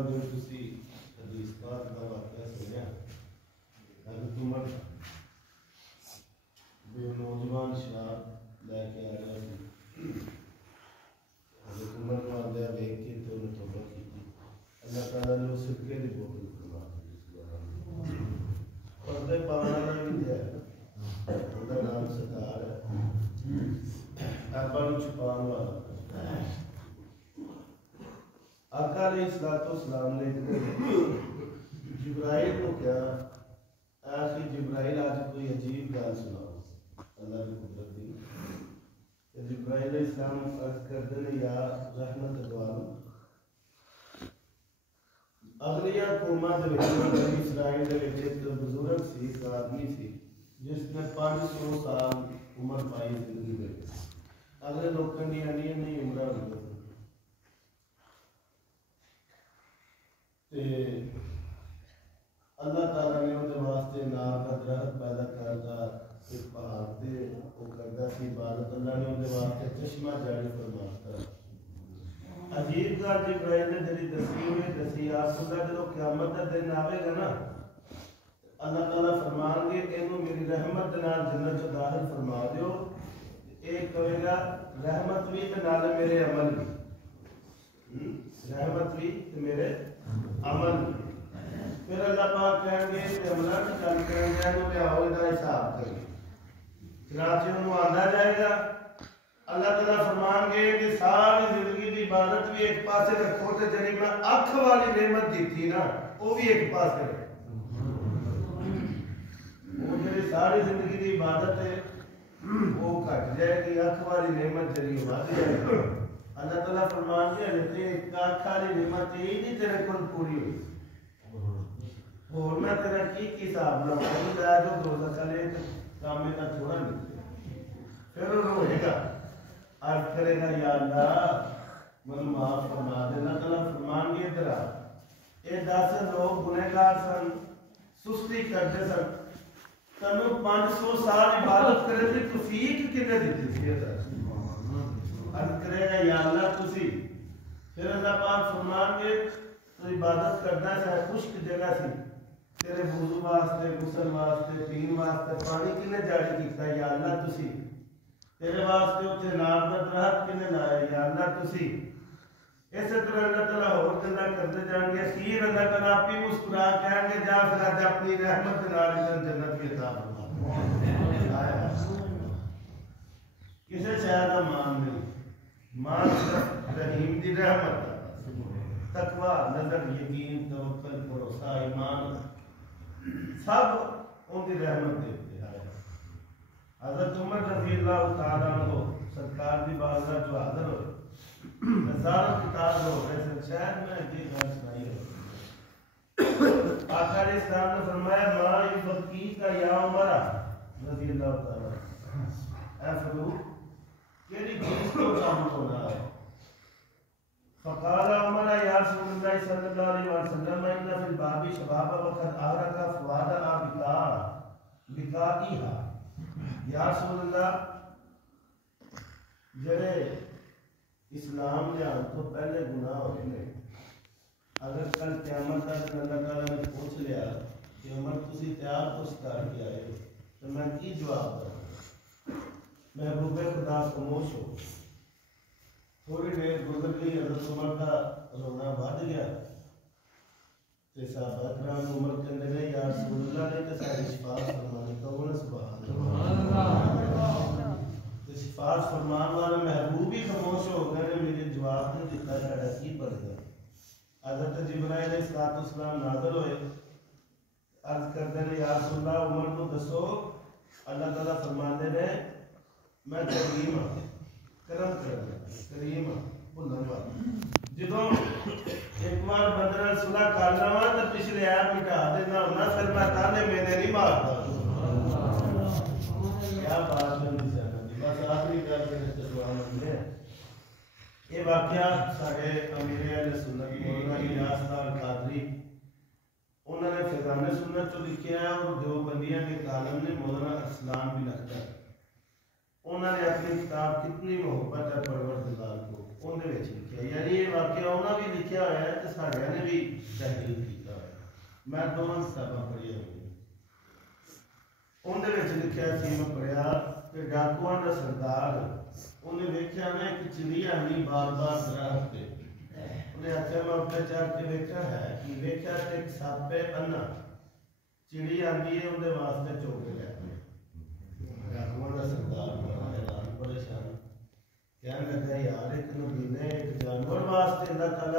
جو تسی حدیث پاک کا واقعہ سنیا حضرت عمر جو نوجوان شاب لے کے آیا سی حضرت عمر کو آدھا دیکھ کے تو انہیں توبہ کی اللہ تعالیٰ نے اس صدقے دی بوتل فرما دی پردے پانا بھی دیا ان کا نام ستار ہے ابا نو چھپان والا آقا علیہ السلام نے جبرائیل کو کیا آخری جبرائیل آج کوئی عجیب گال سناؤ اللہ کی قدرت دی جبرائیل علیہ السلام عرض کرتے ہیں یا رحمت دوالو اغلیہ قومہ دے بنی اسرائیل دے ایک بزرگ سی ایک آدمی سی جس نے 500 سال عمر پائی زندگی میں اگلے لوگوں نے نہیں عمرہ ہوتا اللہ تعالیٰ نے وہ واسطے نار کا درخت پیدا کرتا ایک پہاڑ تے وہ کرتا سی عبادت اللہ نے وہ واسطے چشمہ جاری فرماتا عجیب گل جبرائیل نے جڑی دسی ہوئی دسی آپ کو جب قیامت کا دن آئے گا نا اللہ تعالیٰ فرمان گے اینو میری رحمت نال جنت چ داخل فرما دیو ایک کہے گا رحمت بھی تے نال میرے عمل بھی رحمت بھی تے میرے عمل پھر اللہ پاک کہیں گے کہ عملہ کی چل کریں گے انہوں نے آؤ ادھا حساب کریں چنانچہ انہوں آندہ جائے گا اللہ تعالیٰ فرمان گے کہ ساری زندگی کی عبادت بھی ایک پاسے رکھو تے جنہی میں اکھ والی نعمت دی تھی نا وہ بھی ایک پاس کرے وہ جنہی ساری زندگی کی عبادت ہے وہ کٹ جائے گی اکھ والی نعمت جنہی بات جائے گی اللہ تعالیٰ فرمان کے حضرت ایک کالی نعمت ہی نہیں تیرے کل پوری ہوئی اور میں تیرا کی حساب نہ کروں جائے جو دوزہ چلے کام میں نہ چھوڑا نہیں پھر وہ روئے گا عرض کرے گا یا اللہ من معاف فرما دے اللہ تعالیٰ فرمان کے ادھر اے 10 لوگ گنہگار سن سستی کرتے سن تنوں 500 سال عبادت کرے تھے توفیق کنے دیتی تھی عرض کرے گا یا اللہ تسی پھر اللہ پاک فرمان کے تو عبادت کرنا چاہے خشک جگہ سی تیرے وضو واسطے غسل واسطے پین واسطے پانی کنے جاری کیتا یا اللہ تسی تیرے واسطے اتنے نار کا درخت کنے لایا یا اللہ تسی اسی طرح اللہ تعالیٰ اور گلا کرتے جان گے اخیر اللہ تعالیٰ آپ ہی مسکرا کہیں گے جا پھر آج اپنی رحمت نال جنت کی عطا فرما کسے شاید مان نہیں مان صرف رحیم دی رحمت تقوی نظر یقین توکل بھروسہ ایمان سب ان کی رحمت دیتے ہیں حضرت عمر رضی اللہ تعالیٰ عنہ سرکار دی بارگاہ جو حاضر ہوئے ہزاروں کتاب ہو ایسے شاید میں یہ گل سنائی ہو آقا علیہ السلام نے فرمایا ما یبکی کا یا عمر رضی اللہ تعالیٰ اے فروخ کیڑی چیز کو کام ہونا ہے فقال عمر یا رسول اللہ صلی اللہ علیہ وسلم ان فی الباب شباب وقت اغرق فؤاد بکائها یا رسول اللہ جڑے اسلام جان تو پہلے گناہ ہوئے نے اگر کل قیامت تک اللہ تعالیٰ نے پوچھ لیا کہ عمر تسی تیار کچھ کر کے آئے تو میں کی جواب کروں محبوب خدا خاموش ہو تھوڑی دیر گزر گئی حضرت عمر کا رونا بڑھ گیا تے صحابہ کرام عمر کے اندر یا رسول اللہ نے تے ساری شفاعت فرمانی کہو نا سبحان اللہ تے شفاعت فرمان والے محبوب ہی خاموش ہو گئے میرے جواب نے دیتا ہے کی پڑ گیا حضرت جبرائیل علیہ السلام نازل ہوئے عرض کرتے ہیں یا رسول اللہ عمر کو دسو اللہ تعالیٰ فرماتے ہیں میں کریم ہوں کرم کریم بھولن والا جدوں ایک بار بدر صلح کرنا وا تو پچھلے آپ مٹا دینا ہونا پھر میں تانے میں نے نہیں مارتا کیا بات ہے بس آخری گل کے سوال ہے یہ واقعہ سارے امیر اہل سنت مولانا الیاس القادری انہوں نے فیضان سنت تو لکھا ہے اور دیوبندیاں کے کالم نے مولانا اسلام بھی لکھتا ہے انہوں نے اپنی کتاب کتنی محبت ہے پروردگار کو ਉਹਦੇ ਵਿੱਚ ਲਿਖਿਆ, ਯਾਨੀ ਇਹ ਵਾਕਿਆ ਉਹਨਾਂ ਵੀ ਲਿਖਿਆ ਹੋਇਆ ਹੈ ਤੇ ਸਾਡਿਆਂ ਨੇ ਵੀ ਤਹਿਰੀਰ ਕੀਤਾ ਹੋਇਆ। ਮੈਂ ਦੋਵਾਂ ਕਿਤਾਬਾਂ ਪੜ੍ਹੀਆਂ ਹੋਈਆਂ। ਉਹਦੇ ਵਿੱਚ ਲਿਖਿਆ ਸੀ, ਮੈਂ ਪੜ੍ਹਿਆ ਕਿ ਡਾਕੂਆਂ ਦਾ ਸਰਦਾਰ ਉਹਨੇ ਵੇਖਿਆ ਨਾ ਇੱਕ ਚਿੜੀ ਆਉਂਦੀ ਬਾਰ-ਬਾਰ ਦਰਖਤ ਤੇ, ਉਹਨੇ ਆਖਿਆ ਮੈਂ ਉੱਤੇ ਚੜ੍ਹ ਕੇ ਵੇਖਿਆ ਹੈ ਕਿ ਵੇਖਿਆ ਤੇ ਇੱਕ ਸੱਪ ਹੈ ਅੰਨਾ, ਚਿੜੀ ਆਉਂਦੀ ਹੈ ਉਹਦੇ ਵਾਸਤੇ ਚੁੱਕ ਕੇ ਲੈ ਕੇ। ਡਾਕੂਆਂ ਦਾ ਸਰਦਾਰ ਬੜਾ ਹੈਰਾਨ ਪਰੇਸ਼ਾਨ, ਕਹਿਣ ਲੱਗਾ ਯਾਰ ਇੱਕ ਨਬੀ ਨੇ ਇੱਕ ਜਾਨਵਰ ਵਾਸਤੇ ਅੱਲਾਹ ਤਾਲਾ